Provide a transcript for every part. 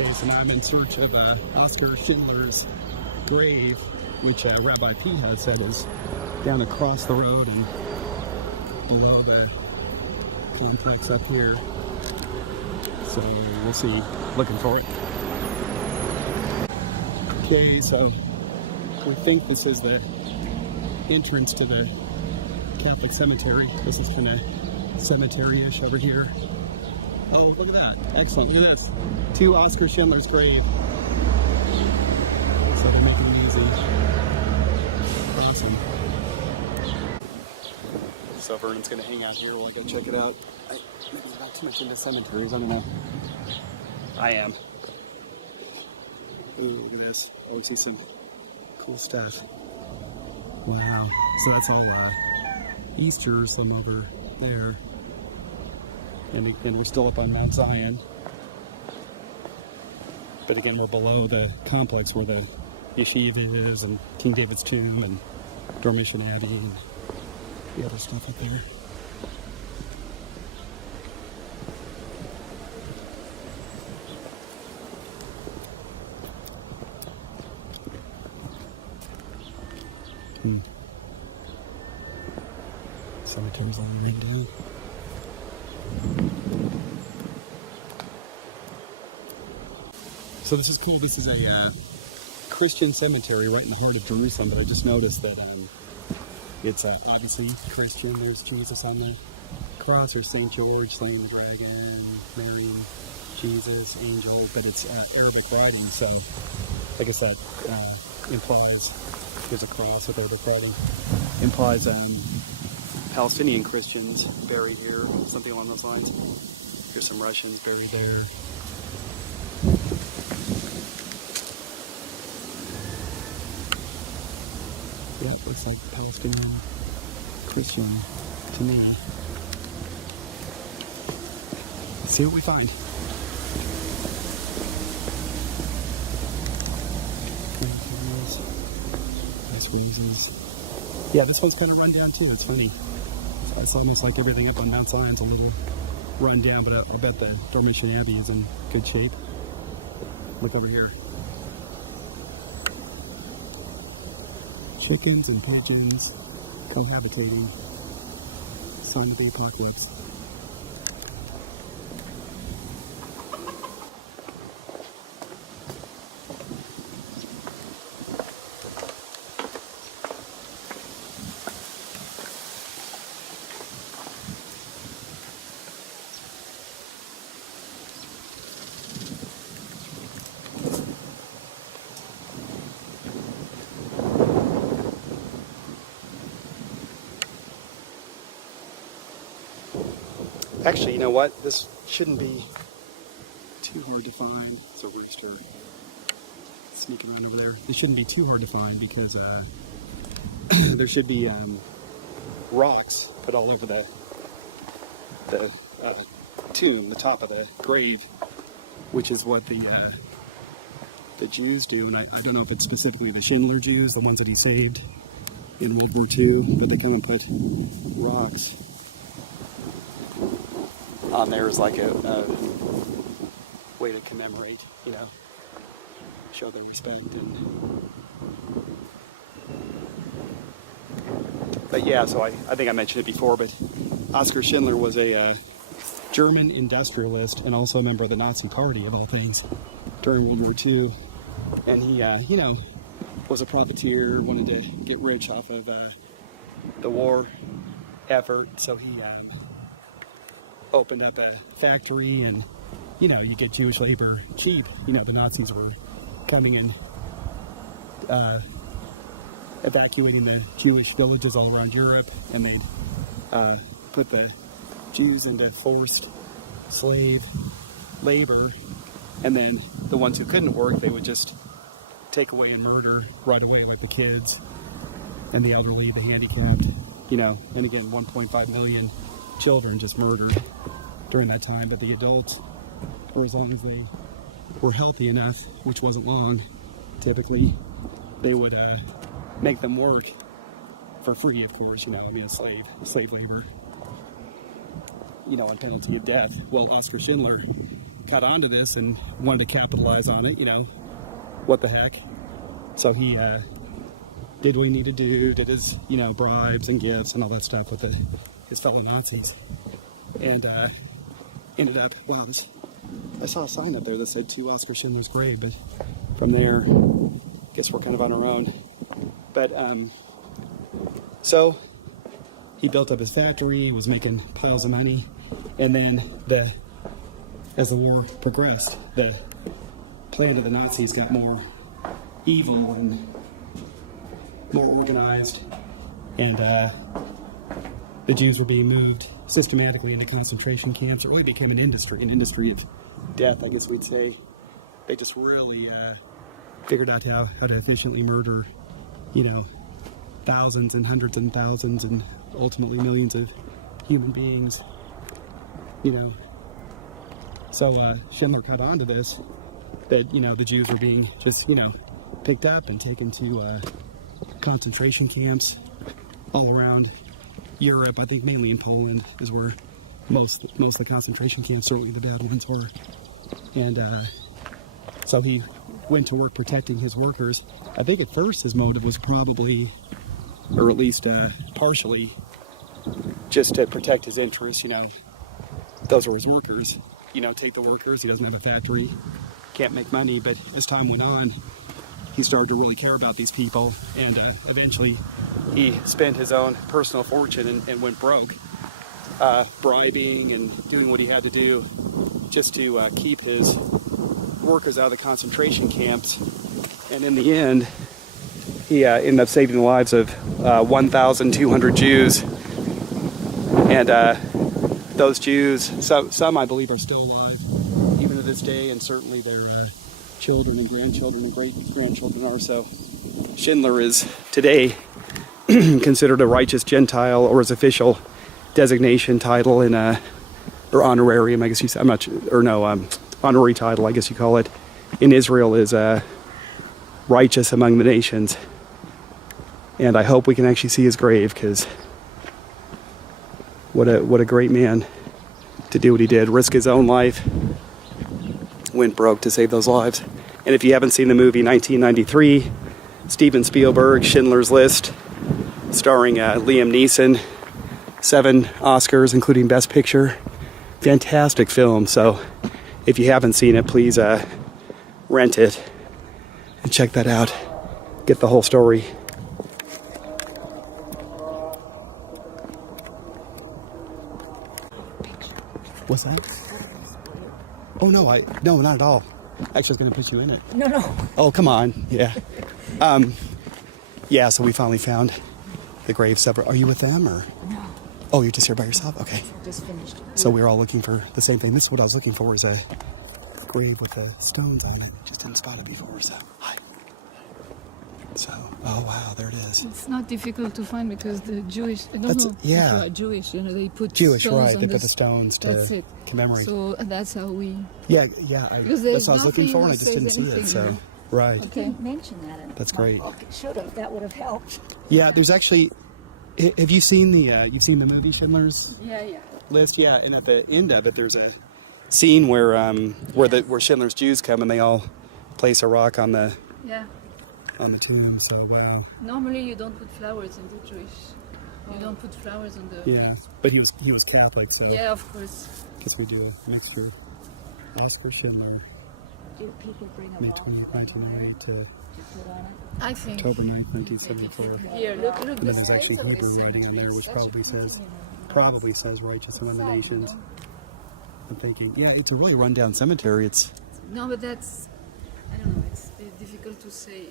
Okay, so now I'm in search of Oskar Schindler's grave, which Rabbi P has said is down across the road and below the complex up here. So we'll see. Looking for it. Okay, so we think this is the entrance to the Catholic cemetery. This is kind of cemetery-ish over here. Oh, look at that. Excellent. Look at this. To Oskar Schindler's grave. So they're making it easy. Awesome. So Vernon's going to hang out here while I go check it out. Maybe not too much into cemeteries. I don't know. I am. Ooh, look at this. Oh, we see some cool stuff. Wow. So that's all Easter, some over there. And again, we're still up on Mount Zion. But again, we're below the complex where the yeshiva is, and King David's tomb, and Dormition Abbey, and the other stuff up there. Cemetery's all right down. So this is cool. This is a Christian cemetery right in the heart of Jerusalem, but I just noticed that it's obviously Christian. There's Jesus on the cross, or St. George slaying the dragon, Mary and Jesus, angel, but it's Arabic writing, so I guess that implies there's a cross with the father. Implies Palestinian Christians buried here, something along those lines. Here's some Russians buried there. Yeah, looks like Palestinian Christian to me. Let's see what we find. Nice roses. Yeah, this one's kind of run down too. It's funny. It's almost like everything up on Mount Zion's a little run down, but I'll bet the Dormition Abbey is in good shape. Look over here. Chickens and pigeons cohabitating. Sign of the apocalypse. Actually, you know what? This shouldn't be too hard to find. So we're just sneaking around over there. This shouldn't be too hard to find because there should be rocks put all over the tomb, the top of the grave, which is what the Jews do. And I don't know if it's specifically the Schindler Jews, the ones that he saved in World War II, but they come and put rocks on there as like a way to commemorate, you know, show their respect. And but yeah, so I think I mentioned it before, but Oskar Schindler was a German industrialist and also a member of the Nazi Party, of all things, during World War II. And he, you know, was a profiteer, wanted to get rich off of the war effort, so he opened up a factory, and you know, you get Jewish labor cheap. You know, the Nazis were coming and evacuating the Jewish villages all around Europe, and they'd put the Jews into forced slave labor, and then the ones who couldn't work, they would just take away and murder right away, like the kids and the elderly, the handicapped, you know. And again, 1.5 million children just murdered during that time, but the adults, or as long as they were healthy enough, which wasn't long, typically, they would make them work for free, of course, you know, I mean, slave labor, you know, on penalty of death. Well, Oskar Schindler caught on to this and wanted to capitalize on it, what the heck. So he did what he needed to do, did his, bribes and gifts and all that stuff with his fellow Nazis. And ended up, wow, I saw a sign up there that said to Oskar Schindler's grave, but from there, I guess we're kind of on our own. But, so he built up his factory, was making piles of money, and then as the war progressed, the plan of the Nazis got more evil and more organized, and the Jews were being moved systematically into concentration camps. It really became an industry of death, I guess we'd say. They just really figured out how to efficiently murder, thousands and hundreds and thousands and ultimately millions of human beings, So Schindler caught on to this, that, the Jews were being just, picked up and taken to concentration camps all around Europe. I think mainly in Poland is where most of the concentration camps, certainly the bad ones, were. And so he went to work protecting his workers. I think at first his motive was probably, or at least partially, just to protect his interests. Those were his workers. Take the workers. He doesn't have a factory, can't make money. But as time went on, he started to really care about these people, and eventually he spent his own personal fortune and went broke, bribing and doing what he had to do just to keep his workers out of the concentration camps. And in the end, he ended up saving the lives of 1,200 Jews. And those Jews, some I believe are still alive, even to this day, and certainly their children and grandchildren and great-grandchildren are. So Schindler is today considered a righteous Gentile, or his official designation title in or honorarium, I guess you say, honorary title, I guess you call it, in Israel is righteous among the nations. And I hope we can actually see his grave, because what a great man to do what he did, risk his own life, went broke to save those lives. And if you haven't seen the movie 1993, Steven Spielberg, Schindler's List, starring Liam Neeson, 7 Oscars, including Best Picture. Fantastic film. So if you haven't seen it, please rent it and check that out. Get the whole story. What's that? Oh, no, not at all. Actually, I was going to put you in it. No. Oh, come on. Yeah. Yeah, so we finally found the grave separate. Are you with them, or? No. Oh, you're just here by yourself? Okay. Just finished. So we were all looking for the same thing. This is what I was looking for, is a grave with the stones on it. Just didn't spot it before, so hi. So, oh wow, there it is. It's not difficult to find because the Jewish, I don't know if you are Jewish, they put Jewish, stones right, on they put the stones to commemorate. So that's how we... Yeah, that's what I was looking for, and I just didn't see it, so, right. Okay. Mention that. That's great. Should have. That would have helped. Yeah, there's actually, have you seen you've seen the movie Schindler's List? Yeah, and at the end of it, there's a scene where Schindler's Jews come and they all place a rock on the tomb. So wow. Normally you don't put flowers in the Jewish. You don't put flowers on the... Yeah, but he was Catholic, so... Yeah, of course. Guess we do a mixture. Oskar Schindler, Do people bring a May rock 20th, 1908 to put on it? I think... October 9th, 1974. Here, look And then the there's actually size of this Hebrew writing on there, which probably says righteous among the nations. I'm thinking, yeah, it's a really rundown cemetery. It's... No, but that's... I don't know, it's difficult to say.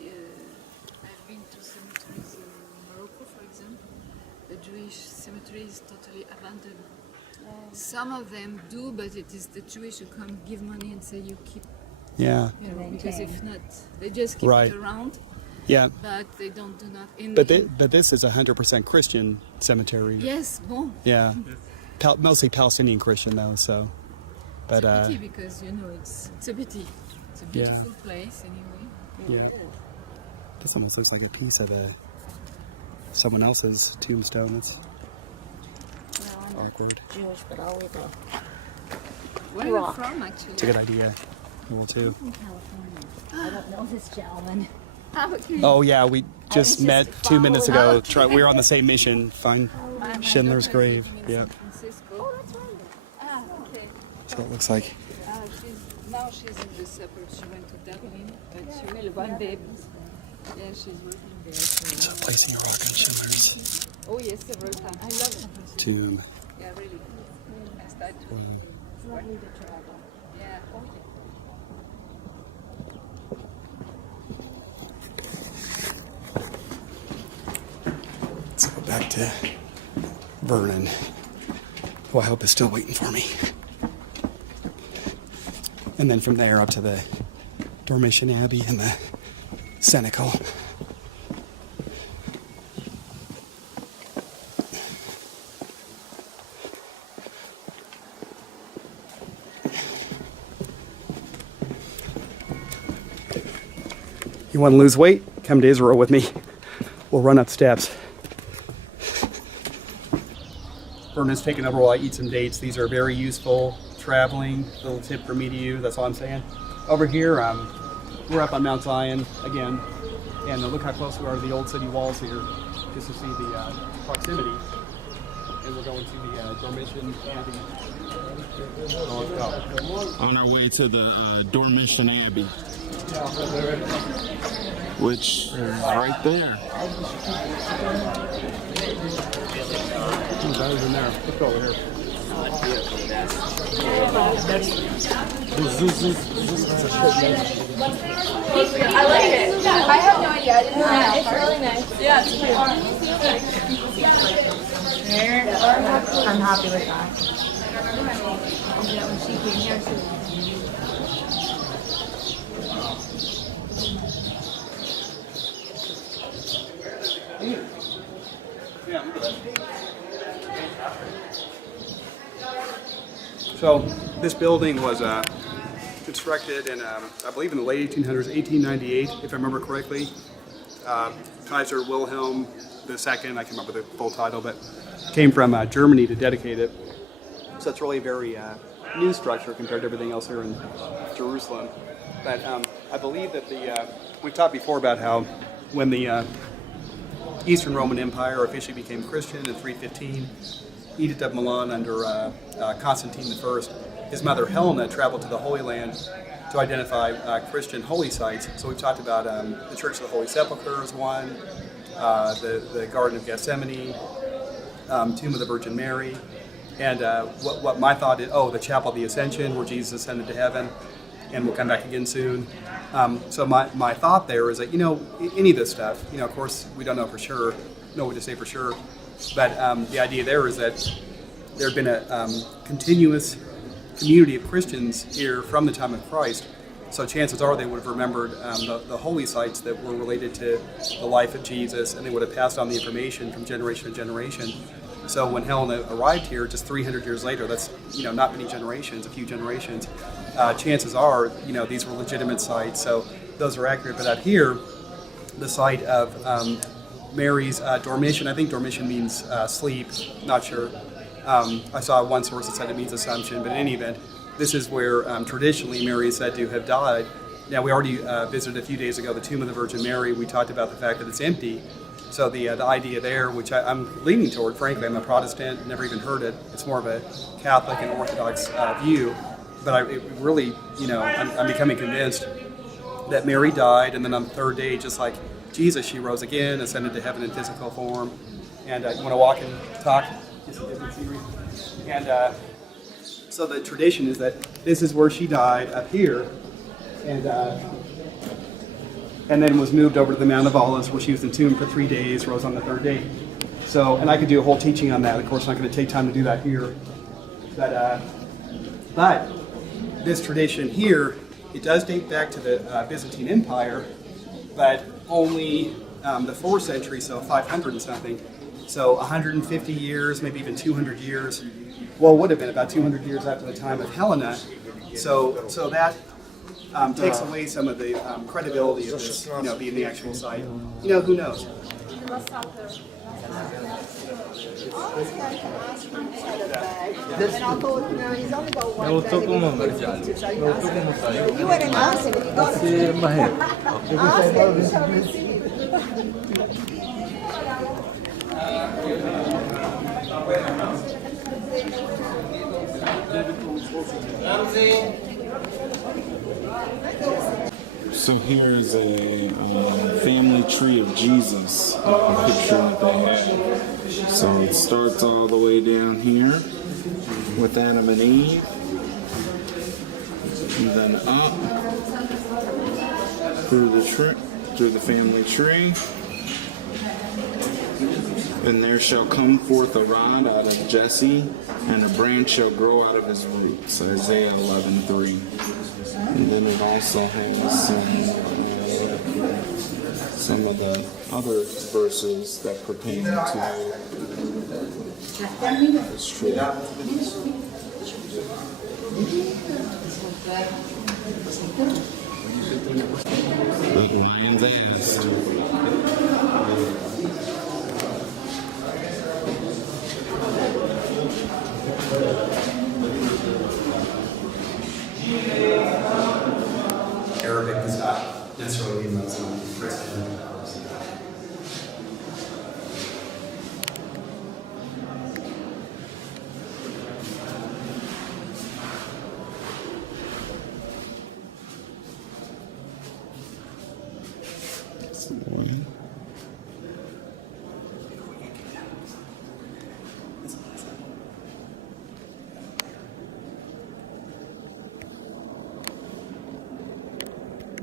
I've been to cemeteries in Morocco, for example. The Jewish cemetery is totally abandoned. Some of them do, but it is the Jewish who come give money and say you keep. Yeah. Because if not, they just keep it around. Yeah. But they don't do not. But this is 100% Christian cemetery. Yes, bon. Yeah. Mostly Palestinian Christian though, so. But it's a pity because it's a pity. It's a beautiful place anyway. Yeah. This almost looks like a piece of someone else's tombstone. It's awkward. Jewish, but I'll leave a Where are you rock. from, actually? It's a good idea. Well, too. In California. I don't know this gentleman. Ah, okay. Oh yeah, we just just met 2 minutes following ago. We were on the same mission. Find My Schindler's daughter is grave. living in Yeah. San Francisco. Oh, that's right. Ah, okay. So it looks like. Now she's in the suburbs. She went to Dublin, but she will one day. Yeah, she's working there. So placing a rock on Schindler's Oh yes, several times. I love San Francisco. tomb. Yeah, really. I started to. It's lovely to travel. Yeah. Okay. Let's go back to Vernon, who I hope is still waiting for me. And then from there up to the Dormition Abbey and the Cenacle. You want to lose weight? Come to Israel with me. We'll run up steps. Vernon's taking over while I eat some dates. These are very useful traveling. Little tip from me to you. That's all I'm saying. Over here, we're up on Mount Zion again, and look how close we are to the old city walls here, just to see the proximity. And we're going to the Dormition Abbey. So let's go. On our way to the Dormition Abbey, which is right there. That was in there. Let's go over here. I like it. I have no idea. I didn't know. It's really nice. Yeah, it's cute. I'm happy with that. So this building was constructed in, I believe, in the late 1800s, 1898, if I remember correctly. Kaiser Wilhelm II, I can't remember the full title, but came from Germany to dedicate it. So it's really a very new structure compared to everything else here in Jerusalem. But I believe that we've talked before about how when the Eastern Roman Empire officially became Christian in 315, Edict of Milan under Constantine I, his mother Helena traveled to the Holy Land to identify Christian holy sites. So we've talked about the Church of the Holy Sepulchre is one, the Garden of Gethsemane, Tomb of the Virgin Mary, and what my thought is, the Chapel of the Ascension, where Jesus ascended to heaven, and we'll come back again soon. So my thought there is that, any of this stuff, of course, we don't know for sure, know what to say for sure, but the idea there is that there had been a continuous community of Christians here from the time of Christ. So chances are they would have remembered the holy sites that were related to the life of Jesus, and they would have passed on the information from generation to generation. So when Helena arrived here, just 300 years later, that's not many generations, a few generations. Chances are, these were legitimate sites, so those are accurate. But out here, the site of Mary's Dormition, I think Dormition means sleep, not sure. I saw one source that said it means assumption, but in any event, this is where traditionally Mary is said to have died. Now, we already visited a few days ago the Tomb of the Virgin Mary. We talked about the fact that it's empty. So the idea there, which I'm leaning toward, frankly, I'm a Protestant, never even heard it. It's more of a Catholic and Orthodox view. But it really, I'm becoming convinced that Mary died, and then on the third day, just like Jesus, she rose again, ascended to heaven in physical form. And you want to walk and talk? And so the tradition is that this is where she died, up here, and then was moved over to the Mount of Olives, where she was entombed for 3 days, rose on the third day. So, and I could do a whole teaching on that. Of course, I'm not going to take time to do that here. But this tradition here, it does date back to the Byzantine Empire, but only the 4th century, so 500 and something. So 150 years, maybe even 200 years. Well, it would have been about 200 years after the time of Helena. So that takes away some of the credibility of this, being the actual site. Who knows? And I thought, no, he's only got one bag. You went and asked him if he got it. Ask him, he's so received. So here is a family tree of Jesus picture that they have. So it starts all the way down here with Adam and Eve, and then up through the family tree. And there shall come forth a rod out of Jesse, and a branch shall grow out of his roots. Isaiah 11:3. And then it also has some of the other verses that pertain to this tree. The lion's ass. Arabic is not necessarily the most impressive.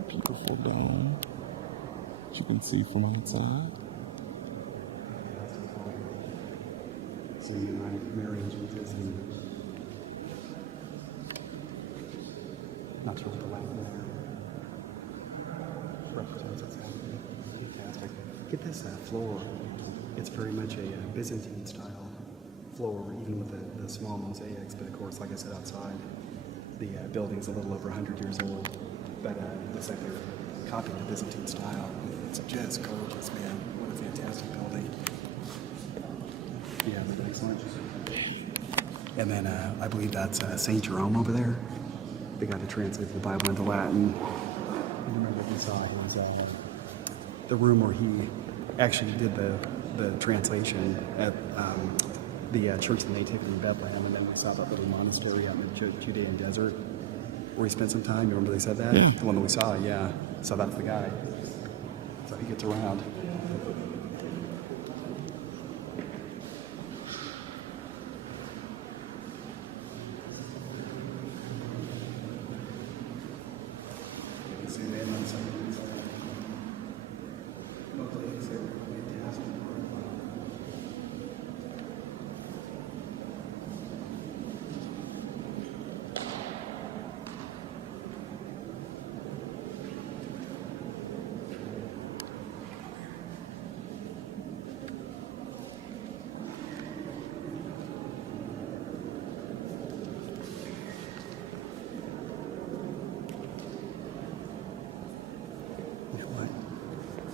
Beautiful dome, as you can see from outside. Seeing Mary and Jesus, and not sure what the Latin represents exactly. Fantastic. Get this floor. It's very much a Byzantine style floor, even with the small mosaics. But of course, like I said, outside the building's a little over 100 years old. But it looks like they're copying the Byzantine style. It's just gorgeous, man. What a fantastic building. Yeah, they're excellent. And then I believe that's St. Jerome over there. The guy that translated the Bible into Latin. I remember what we saw. He was the room where he actually did the translation at the Church of the Nativity in Bethlehem. And then we saw that little monastery out in the Judean desert where he spent some time. You remember they said that? Yeah. The one that we saw, yeah. So that's the guy. So he gets around.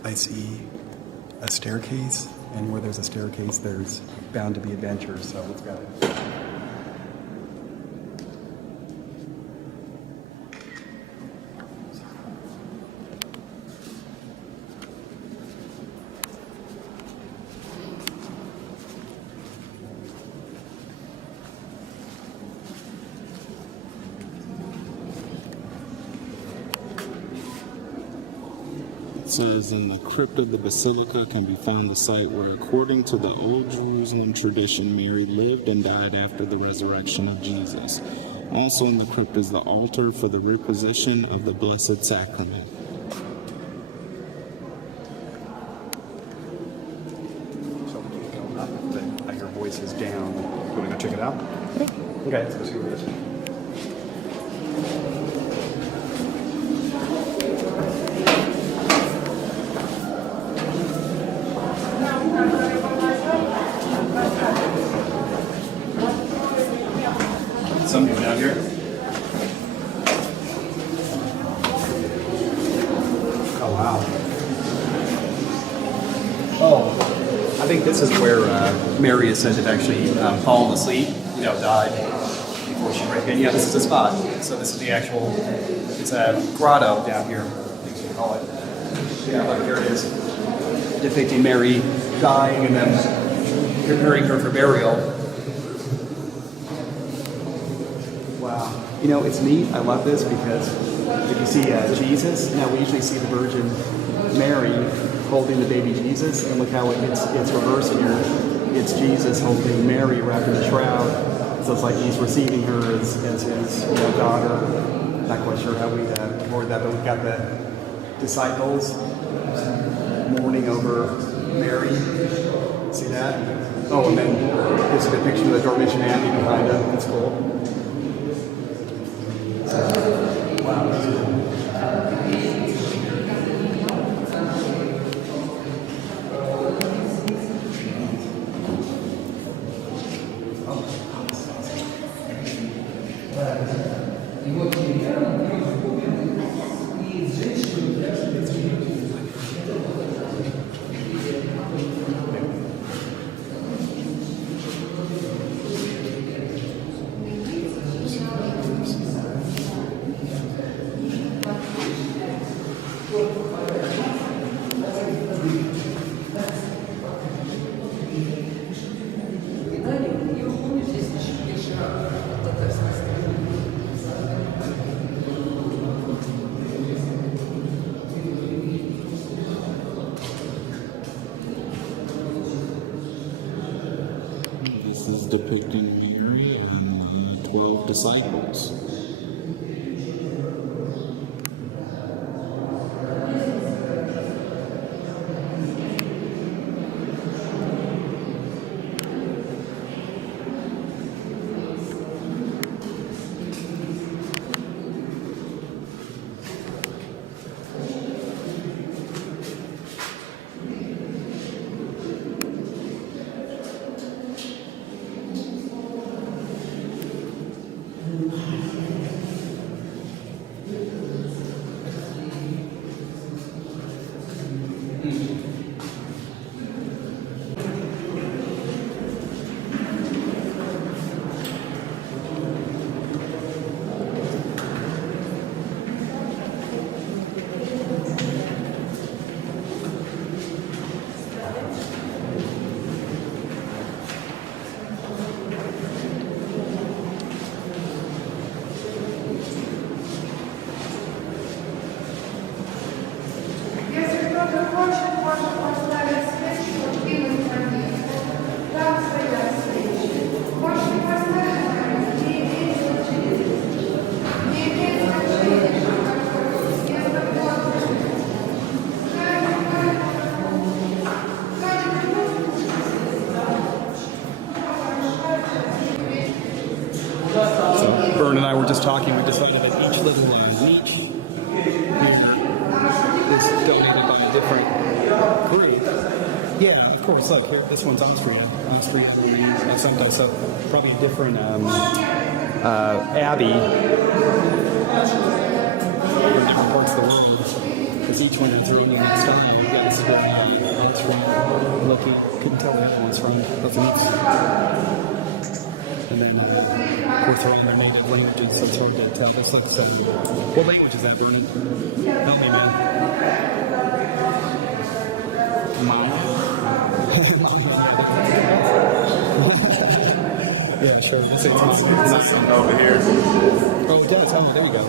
I see a staircase, and where there's a staircase, there's bound to be adventures, so let's go. It says, in the crypt of the basilica can be found the site where, according to the old Jerusalem tradition, Mary lived and died after the resurrection of Jesus. Also in the crypt is the altar for the reposition of the Blessed Sacrament. So we can't go up, but I hear voices down. You want to go check it out? Okay, let's go see what it is. Somebody down here. think this is where Mary is said to have actually fallen asleep, died before she read. And yeah, this is the spot. So this is the actual, it's a grotto down here, I think you call it. Yeah, look, here it is, depicting Mary dying and then preparing her for burial. Wow. It's neat. I love this because if you see Jesus, we usually see the Virgin Mary holding the baby Jesus, and look how it's reversed here. It's Jesus holding Mary wrapped in the shroud. So it's like he's receiving her as his daughter. Not quite sure how we word that, but we've got the disciples mourning over Mary. See that? Oh, and then here's a depiction of the Dormition Abbey behind him. That's cool. Wow. This is depicting Mary and 12 disciples. Vernon and I were just talking. We decided that each little niche here is donated by a different group. Yeah, of course. Look, here, this one's Austria, sometimes. So probably a different abbey from different parts of the world, because each one has their own unique style. Yeah, this is where Austria. Look, you couldn't tell where that one's from. That's neat. And then, of course, they're all their native languages, so it's hard to tell. This looks, what language is that, Vernon? Help me, man. Mine? Yeah, sure. This is Over here. Oh, it does. Oh, there you go.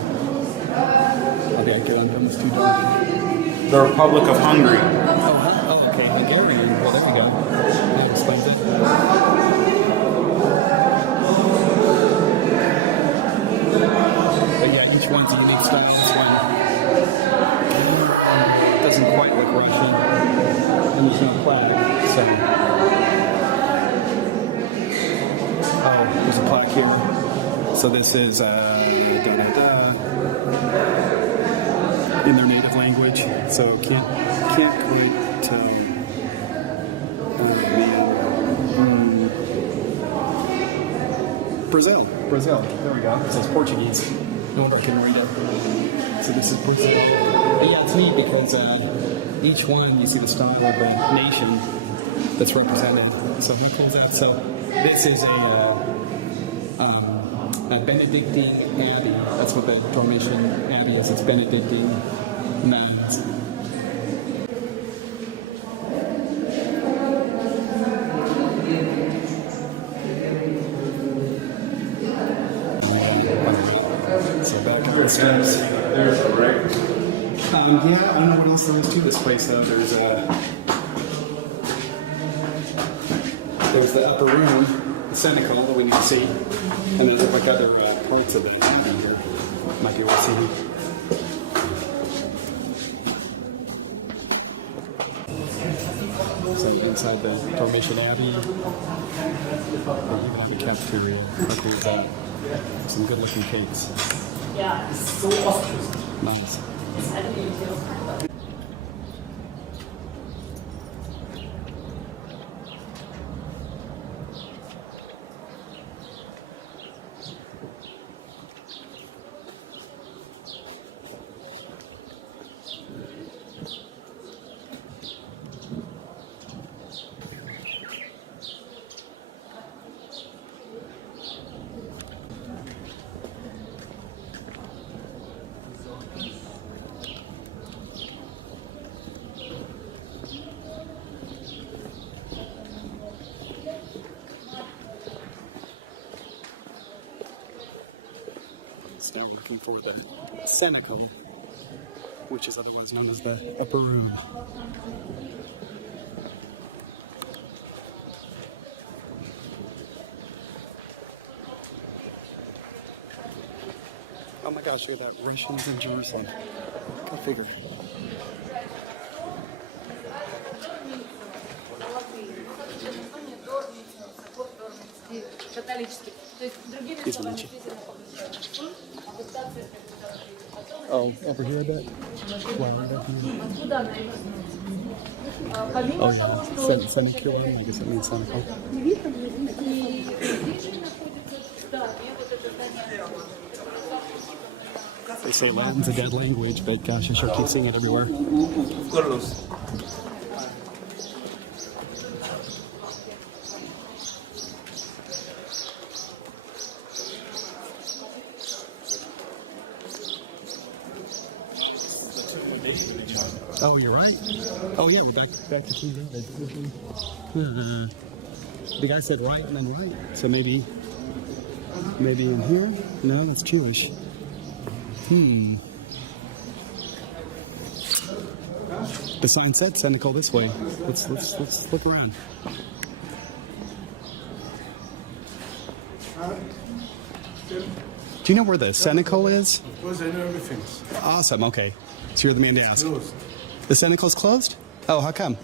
Okay, good. I'm almost too dark. The Republic of Hungary. Oh, okay. Hungarian. Well, there you go. That explains it. But yeah, each one's a unique style. This one doesn't quite look Russian. And there's no flag, so. Oh, there's a plaque here. So this is in their native language. So can't quite tell. Brazil. There we go. So it's Portuguese. No one can read it. So this is Brazil. But yeah, it's neat because each one, you see the style of the nation that's represented. So who pulls out? So this is a Benedictine Abbey. That's what the Dormition Abbey is. It's Benedictine nuns. So back to the steps. Yeah, I don't know what else there is to this place though. There's the upper room, the cenacle that we need to see, and then there's like other parts of the abbey here. Might be able to see. So inside the Dormition Abbey, they even have a cafeteria. How cool is that? Some good-looking cakes. Ja, ist so Ostküste. Nice. Ist halt irgendwie Now we're looking for the cenacle, which is otherwise known as the upper room. Oh my gosh, look at that. Russians in Jerusalem. Go figure. Извините. Oh, over here a bit? Wow, over here. Oh yeah, Seneca, I guess it means Seneca. They say Latin's a dead language, but gosh, I sure keep seeing it everywhere. Oh, you're right. Oh yeah, we're back to King David. The guy said right and then right, so maybe in here. No, that's Jewish. The sign said cenacle this way. Let's look around. Do you know where the cenacle is? Of course, I know everything. Awesome. Okay, so you're the man to ask. Closed. The cenacle's closed? Oh, how come?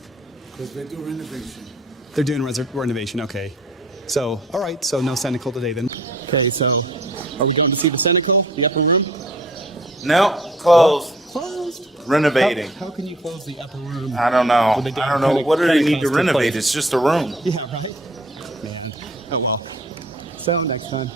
Because they do renovation. They're doing renovation. Okay. So, all right. So no cenacle today then. Okay. So, are we going to see the cenacle, the upper room? No, closed. Closed. Renovating. How can you close the upper room? I don't know. With the I don't know. What do they need to Pentecostal renovate? place? It's just a room. Yeah, right. Man. Oh well. So next time.